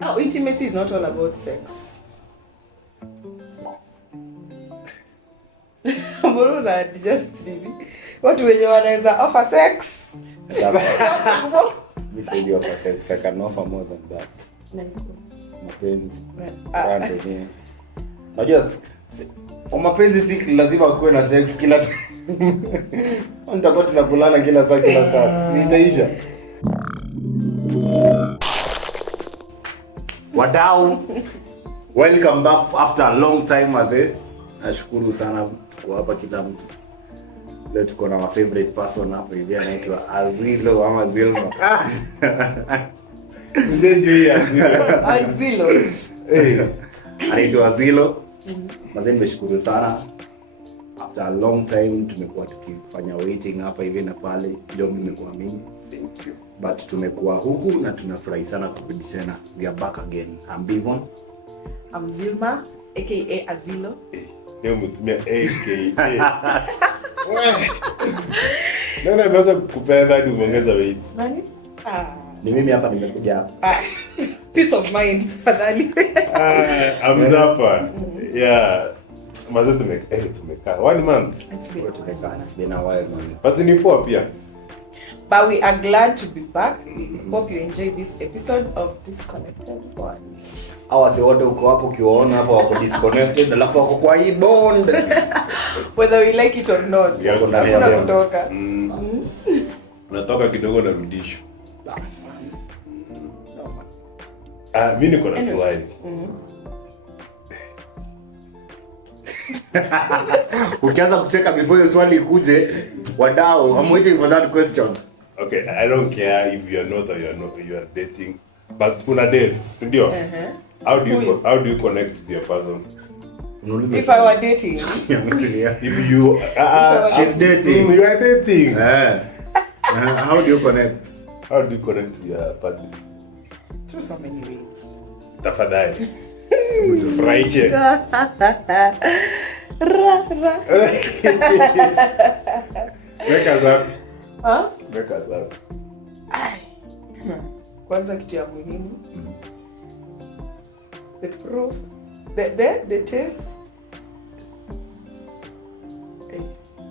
Oh, intimacy is not all about sex. Mbona just nini? Watu wenye wanaweza offer sex. We say you offer sex, I can offer more than that. Mapenzi. Unajua kwa mapenzi si lazima kuwe na sex kila siku. Nitakuwa tunakulana kila saa. Si itaisha. Wadau, welcome back after a long time ade. Nashukuru sana kwa hapa kila mtu. Leo tuko na my favorite person hapa hivi anaitwa Azilo ama Zilma. Ndio Azilo. Anaitwa Azilo. Mazeni nimeshukuru sana. After a long time tumekuwa tukifanya waiting hapa hivi na pale. Job imekuwa mingi. Thank you. But tumekuwa huku na tunafurahi sana kurudi tena. We are back again. I'm Bivon. I'm Zilma, aka Azilo. Leo umetumia aka. Nani ameweza kukupenda hadi umeongeza weight? Nani? Ni mimi hapa nimekuja hapa. Peace of mind tafadhali. Amzapa. Yeah. Maze tumekaa. 1 month. It's been a while man. But ni poa pia. But we are glad to be back. Hope you enjoyed this episode of Disconnected One. Awase wote uko hapo ukiwaona hapo wako disconnected alafu wako kwa hii bond. Whether we like it or not. Hakuna kutoka. Unatoka kidogo na rudisho. Mimi niko na swali. Ukianza kucheka before your swali ikuje, wadau, I'm waiting for that question. Okay, I don't care if you are not or you are dating, but una date, sindio? How do you connect to your person? If I were dating, if you she's dating, you are dating. How do you connect? How do you connect to your partner? Through so many ways. Tafadhali. Furahishe. Weka zapi. Weka zapi. Kwanza kitu ya muhimu. The proof, the test.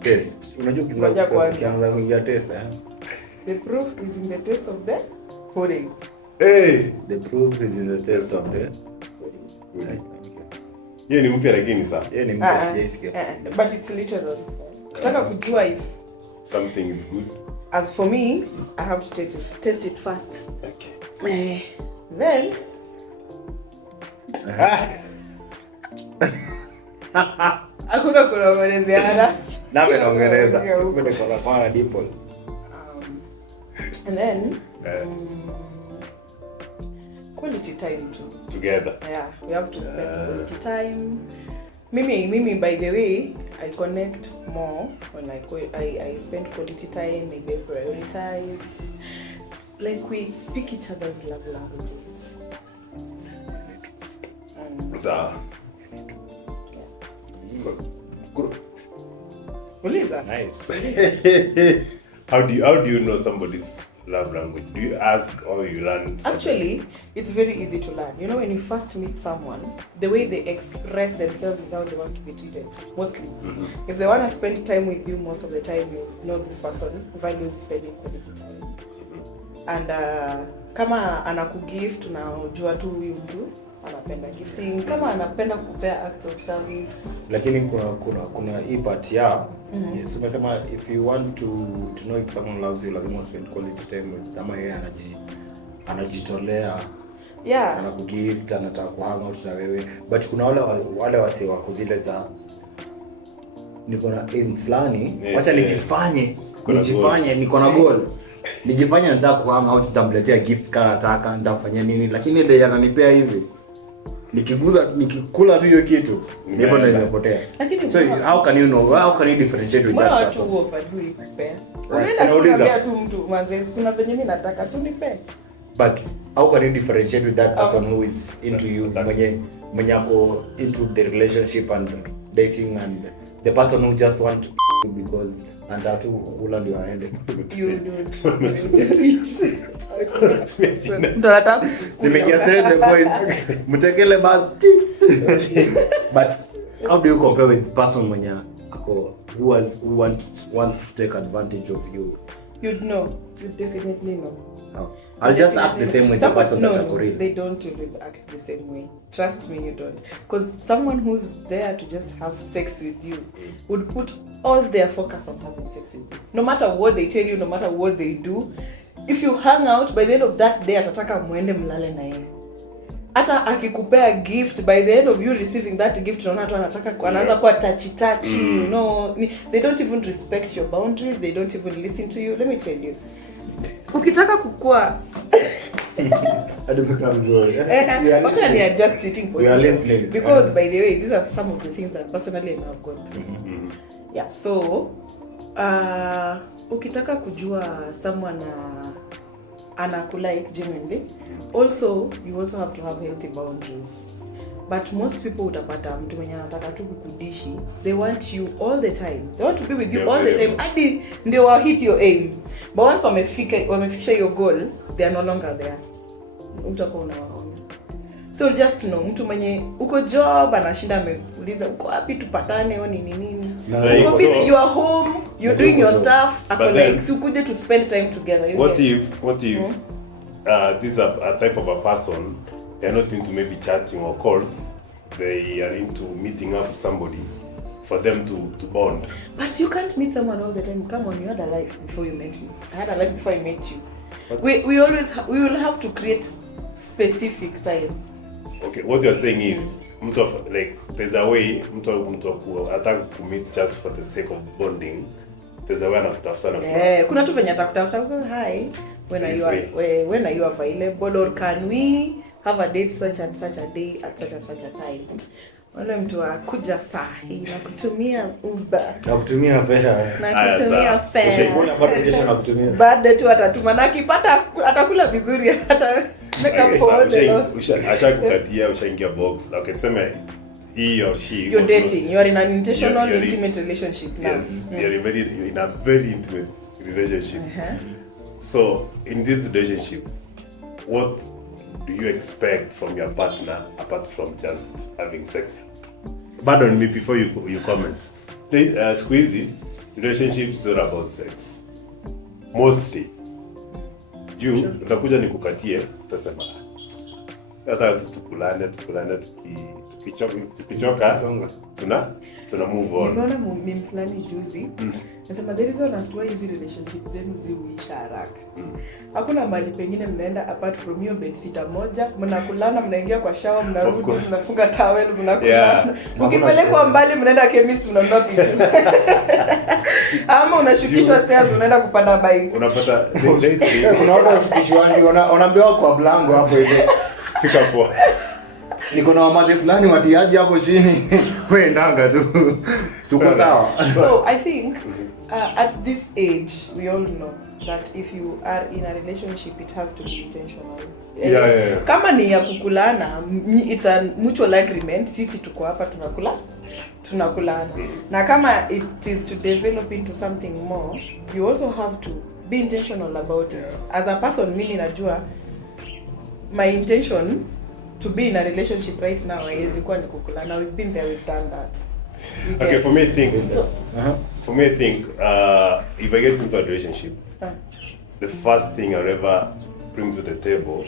Test. Unajua kianza kuingia test The proof is in the test of the pudding. Hey, the proof is in the test of the pudding. Yeye ni mpya lakini sasa. Yeye ni mpya sijaisikia. But it's literal. Kutaka kujua if something is good. As for me, I have to taste it first. Okay. Then hakuna kuongezeana. Nami naongeleza. Mimi niko kwa dimple. And then quality time together. Yeah, we have to spend quality time. Mimi by the way, I connect more when I spend quality time. Maybe I prioritize, like we speak each other's love languages. So Uliza. Nice. How do you know somebody's love language? Do you ask or you learn? Actually, it's very easy to learn. You know, when you first meet someone, the way they express themselves is how they want to be treated, mostly. If they want to spend time with you, most of the time you know this person values spending quality time. And kama anakugift, unajua tu huyu mtu anapenda gifting. Kama anapenda kupea acts of service. Lakini kuna hii part ya yes, umesema if you want to know if someone loves you, lazima spend quality time with kama yeye anajitolea. Yeah. Anakugift, anataka kuhang out na wewe. But kuna wale wase wako zile za niko na aim fulani, acha nijifanye, niko na goal. Nijifanye nataka kuhang out, nitamletea gifts kana nataka, nitafanya nini, lakini ile ananipea hivi. Nikikula tu hiyo kitu, ndipo ndio nimepotea. So how can you know? How can you differentiate with that person? Mbona watu overdo prepare? Unaenda tu mtu manze, kuna venye mimi nataka si unipe. But how can you differentiate with that person who is into you, mwenye ako into the relationship and dating, and the person who just want to because anataka tu kukula ndio aende. You don't eat. Nimeingia straight the point. Mtekele basi. But how do you compare with person mwenye ako who wants to take advantage of you? You'd know. You definitely know. Oh. I'll just act the same way the person that ako real. They don't always act the same way. Trust me, you don't. Because someone who's there to just have sex with you would put all their focus on having sex with you. No matter what they tell you, no matter what they do, if you hang out, by the end of that day, atataka muende mlale na yeye. Hata akikupea gift, by the end of you receiving that gift, unaona tu anataka anaanza kuwa touchy, you know. They don't even respect your boundaries. They don't even listen to you. Let me tell you. Ukitaka kukua Wacha ni adjust sitting position. Because by the way, these are some of the things that personally I have gone through. Yeah, so ukitaka kujua someone anakulike genuinely, also you also have to have healthy boundaries. But most people utapata mtu mwenye anataka tu kukudishi, they want you all the time. They want to be with you all the time. Hadi ndio wa hit your aim. But once wamefikisha your goal, they are no longer there. Utakuwa unawaona. So just know, mtu mwenye uko job anashinda ameuliza uko wapi tupatane au nini. Uko busy, you are home, you're doing your stuff, ako like si ukuje to spend time together. What if this is a type of a person, they're not into maybe chatting or calls, they are into meeting up with somebody for them to bond. But you can't meet someone all the time. Come on, you had a life before you met me. I had a life before I met you. We will have to create specific time. Okay, what you're saying is there's a way mtu ataka to meet just for the sake of bonding. There's a way anakutafuta na kuna tu venye atakutafuta, hi, when are you available, or can we have a date such and such a day at such and such a time. Wale mtu akuja sahi na kutumia Uber na kutumia fare baada tu atatuma na akipata atakula vizuri hata make up for all the loss. Ashakukatia ushaingia box. Okay, tuseme he or she you're dating, you are in an intentional intimate relationship now. Yes, you're in a very intimate relationship. So in this relationship, what do you expect from your partner apart from just having sex? Pardon me before you comment. Squeezy, relationships are about sex. Mostly. Utakuja nikukatie, utasema hata tukulane tukichoka tuna move on. Nimeona mimi fulani juzi nasema there is one why hizi relationship zenu ziuisha haraka. Hakuna mahali pengine mnaenda apart from your bed sitter moja, mnakulana, mnaingia kwa shower, mnarudi, mnafunga towel, mnakulana. Ukipelekwa mbali mnaenda chemist mnaondoa pitu. Ama unashukishwa stairs unaenda kupanda bike. Unapata unaona ushukishwani unaambiwa kwa blango hapo hivi. Fika poa. Niko na wamadhe fulani watiaji hapo chini. Wewe ndanga tu. Super sawa. So I think at this age we all know that if you are in a relationship it has to be intentional. Yeah. Kama ni ya kukulana, it's a mutual agreement. Sisi tuko hapa tunakulana. Na kama it is to develop into something more, you also have to be intentional about it. As a person, mimi najua my intention to be in a relationship right now haiwezi kuwa ni kukulana. We've been there, we've done that. Okay, for me I think if I get into a relationship, the first thing I'll ever bring to the table,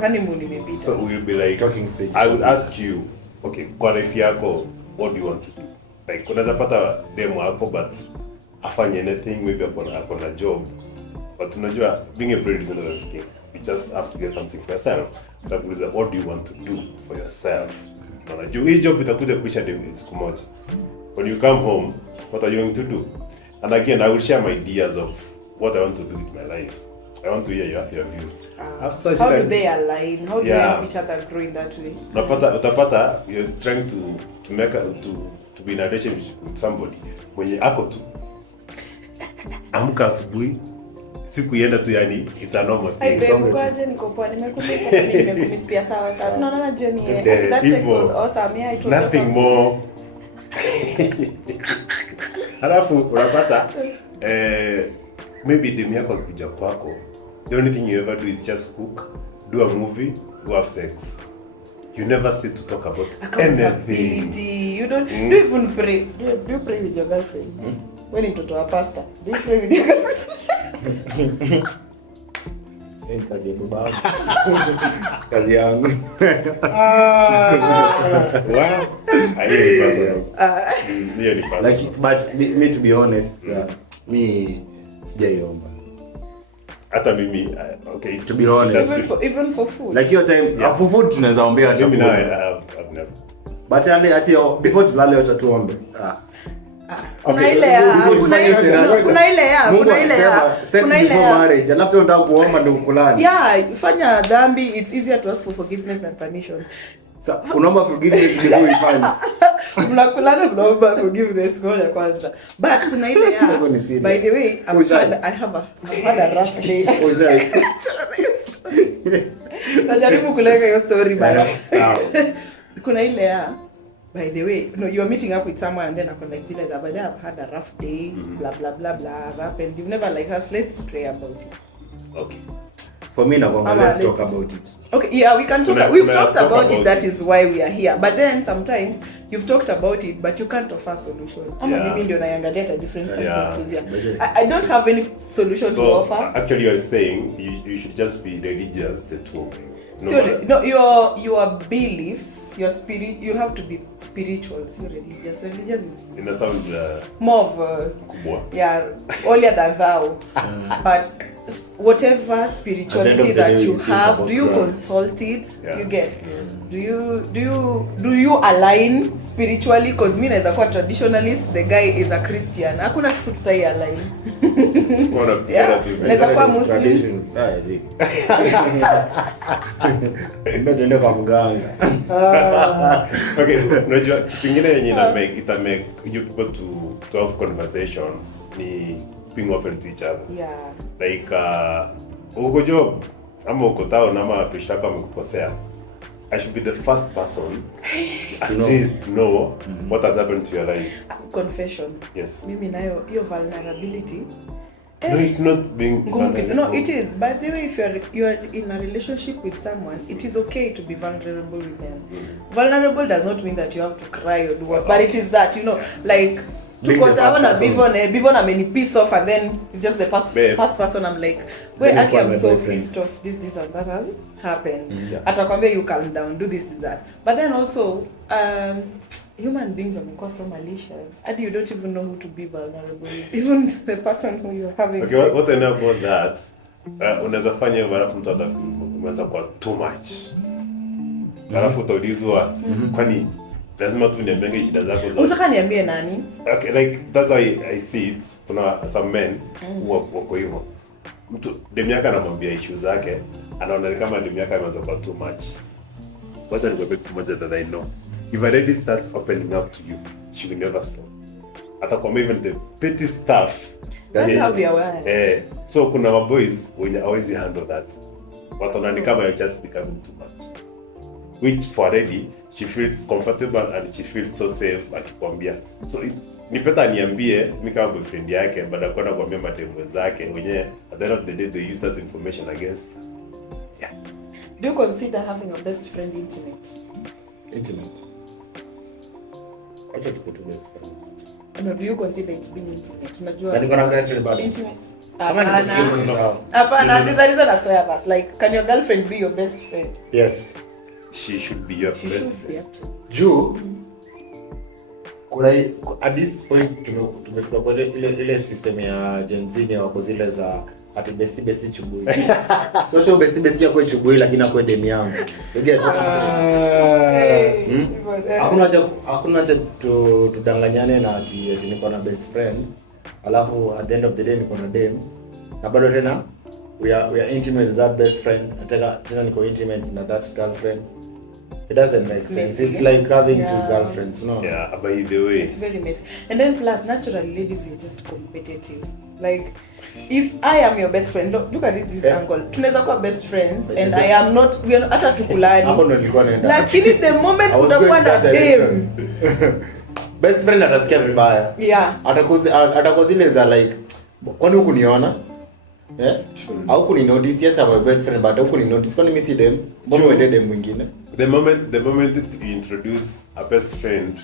honeymoon imepita. So we'll be like talking stage. I would ask you, okay, kwa life yako, what do you want to do? Like unaweza pata demo yako but afanye anything, maybe akona job. But unajua being a parent is not everything. You just have to get something for yourself. Utakuuliza what do you want to do for yourself? Unajua hii job itakuja kuisha siku moja. When you come home, what are you going to do? And again, I will share my ideas of what I want to do with my life. I want to hear your views. How do they align? How do you help each other grow in that way? Utapata you're trying to make to be in a relationship with somebody mwenye ako tu amka asubuhi siku ienda tu, yani it's a normal thing. Kwaje niko poa, nimekumisa mimi nimekumiss pia sawa. Tunaona journey that sex was awesome. Yeah, it was nothing awesome. More Halafu unapata maybe demu yako akikuja kwako, the only thing you ever do is just cook, do a movie, go have sex. You never sit to talk about anything. You don't do you even pray. Do you pray with your girlfriends? When mtoto wa pastor, do you pray with your girlfriends? Kazi ya baba. Kazi yangu. Wow. Like, but me to be honest, me sijaiomba. Hata mimi, okay, to be honest, even for food. Like your time, for food tunaweza ombea chakula. I've never. But ati before tulale wacha tuombe. Kuna ile marriage, alafu unataka kuomba ndio kulani. Yeah, fanya dhambi, it's easier to ask for forgiveness than permission. So, unaomba forgiveness before you find. Mnakulana kunaomba forgiveness ngoja kwanza. But kuna ile by the way, I've had a rough day. Najaribu kulenga hiyo story bana. Kuna ile by the way, you are meeting up with someone and then I connect like that, but I've had a rough day, blah blah blah blah has happened. You've never like us, let's pray about it. Okay. For me, let's talk about it. Okay, yeah, we can talk. We've talked about it. That is why we are here. But then sometimes you've talked about it, but you can't offer a solution. Mimi ndio naangalia a different perspective. I don't have any solution to offer. Actually, you're saying you should just be religious, the two. Your beliefs, your spirit, you have to be spiritual. So religious is in a sound more of holier than thou. But whatever spirituality that you have, do you consult it? You get? Do you align spiritually? Because me as a traditionalist, the guy is a Christian. Hakuna siku tutai align. Naweza kuwa Muslim. Ndio kwa mganga. Okay, unajua kingine yenye ita make you people to have conversations ni being open to each other. Yeah. Like uko job ama uko town ama pesha kama umekosea, I should be the first person at least to know what has happened to your life. Confession. Yes. Mimi nayo hiyo vulnerability. No, it's not being vulnerable. No, it is. By the way, if you are in a relationship with someone, it is okay to be vulnerable with them. Vulnerable does not mean that you have to cry or do what, but it is that, like, tukotaona bivon amenipiss off and then it's just the first person I'm like, wait, actually I'm so pissed off, this and that has happened. Atakwambia you calm down, do this, do that. But then also, human beings are so malicious. And you don't even know who to be vulnerable with. Even the person who you're having sex. Okay, what's I know about that? Unaweza fanya hivyo alafu mtu ataanza kwa too much. Alafu utaulizwa kwani lazima tu niambie shida zako zote. Unataka niambie nani? Okay, like that's how I see it. Kuna some men who wako hivyo. Mtu demu yake anamwambia issue zake, anaona kama demu yake ameanza kwa too much. Wacha nikwambie kitu moja that I know. If a lady starts opening up to you, she will never stop. Atakwambia even the petty stuff. That's how we are wired. So kuna maboys when always handle that. Wataona kama you're just becoming too much. Which for a lady, she feels comfortable and she feels so safe akikwambia. So ni peta niambie mimi kama boyfriend yake baada kwenda kuambia mademu wenzake wenyewe at the end of the day they use that information against her. Yeah. Do you consider having a best friend intimate? Acha tukutu best friends. No, do you consider it being intimate? Unajua? Na niko na girlfriend bado. Intimacy. Hapana, there's a reason I swear us. Like, can your girlfriend be your best friend? Yes. She should be your best friend. Juu kuna at this point tumefika kwa ile system ya Gen Z ya wako zile za ati besti chubui. So cho besti yako chubui lakini akwe demi yangu. Unajua hakuna haja tudanganyane na ati niko na best friend. Alafu at the end of the day niko na dem. Na bado tena we are intimate with that best friend. Nataka tena niko intimate na that girlfriend. It doesn't make sense. It's like having two girlfriends, no? Yeah, by the way. It's very messy. And then plus, naturally, ladies, we're just competitive. Like, if I am your best friend, look at it this angle. Tunaweza kuwa best friends, and I am not, we are hata tukulani. Lakini the moment utakuwa na dem, best friend atasikia vibaya. Yeah. Atakuwa zile za like, kwani huku niona? Au kuni notice, yes I'm my best friend, but huku ni notice kwani mimi si dem, mbona uende dem mwingine? The moment you introduce a best friend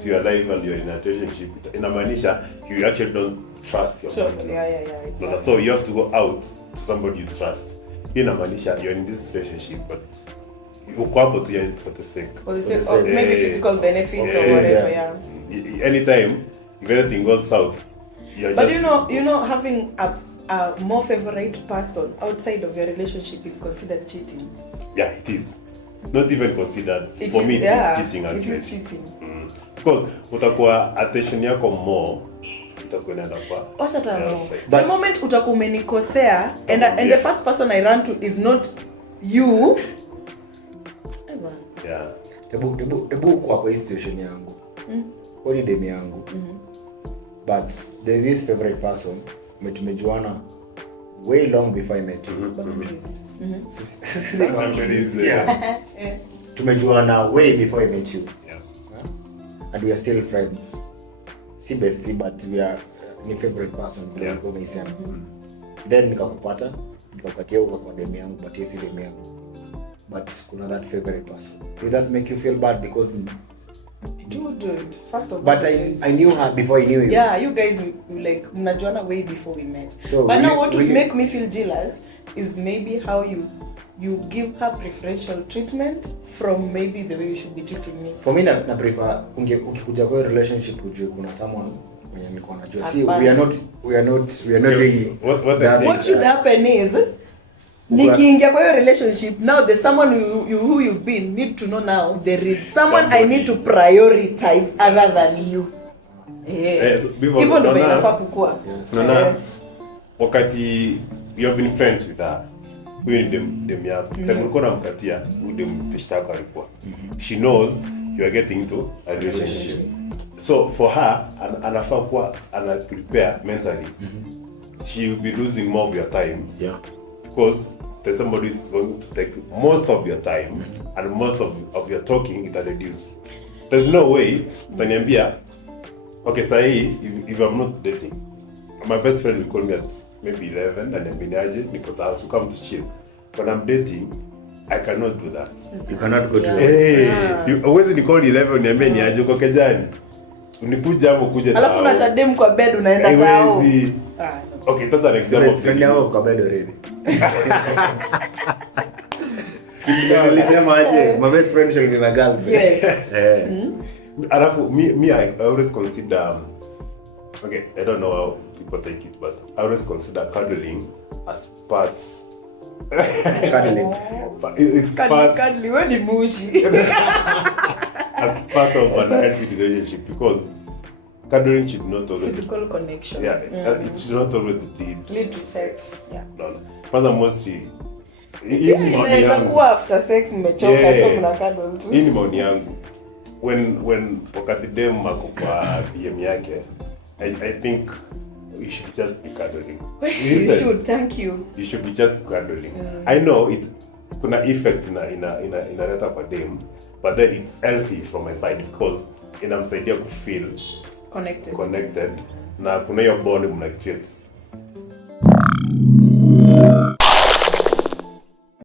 to your life and you're in a relationship, inamaanisha you actually don't trust your partner. Yeah. Exactly. No, so you have to go out to somebody you trust. Inamaanisha you're in this relationship, but uko hapo tu for the sake. For the sake of maybe physical benefits or whatever, yeah. Anytime, if anything goes south, you're but just... you know, having a more favorite person outside of your relationship is considered cheating. Yeah, it is. Not even considered. It For is, me, it yeah, is cheating actually. It is cheating. Because utakuwa attention yako more, utakuwa inaenda kwa... Wacha tano. The moment utakuwa umenikosea and the first person I run to is not you. Yeah. Debu kwa hii situation yangu. Wali demi yangu. But there's this favorite person tumejuana way long before I met you. Boundaries. Yeah. Tumejuana way before I met you. Yeah. And we are still friends. Si bestie, but we are ni favorite person. Yeah. Then nikakupata, nikakupatia huko kwa demi yangu, but yes demi yangu. But kuna that favorite person. Will that make you feel bad because It wouldn't. First of all. But I knew her before I knew you. Yeah, you guys like mnajuana way before we met. So but now what would make me feel jealous is maybe how you give her preferential treatment from maybe the way you should be treating me. For me na prefer ukikuja kwa relationship ujue kuna someone mwenye niko najua. See, we are not doing what should happen is nikiingia kwa hiyo relationship now there's someone who you've been need to know now there is someone I need to prioritize other than you. Even though inafaa kukua. Wakati you have been friends with her, huyu ni dem yako. Mlikuwa namkatia huyu dem peshtako alikuwa. She knows you are getting into a relationship. So for her anafaa kuwa ana prepare mentally. She will be losing more of your time. Yeah. Because there's somebody who's going to take most of your time and most of your talking it will reduce. There's no way utaniambia okay sahi if I'm not dating my best friend will call me at maybe 11 and niambiaje niko taas to come to chill. When I'm dating I cannot do that. You cannot go to you always ni call 11 niambie ni aje uko kejani. Unikuja hapo kuja tao. Alafu unachadem kwa bed unaenda tao. Okay, that's an example. Friend yako kwa bed already. Nilisema aje, my best friend shall be my girlfriend. Yes. Alafu me I always consider okay, I don't know how people take it, but I always consider cuddling as part Cuddling. It's part Cuddling when you mushi. as part of an healthy relationship because cuddling should not always Physical connection. yeah, it should not always lead to sex. Yeah. No. Kwanza mostly inaweza kuwa after sex mmechoka so mna cuddle tu. Hii ni maoni yangu. When wakati dem ako kwa BM yake, I think you should just be cuddling. You should, thank you. You should be just cuddling. I know it kuna effect inaleta kwa dem, but then it's healthy from my side because inamsaidia ku feel Connected. Na kuna hiyo bond mna create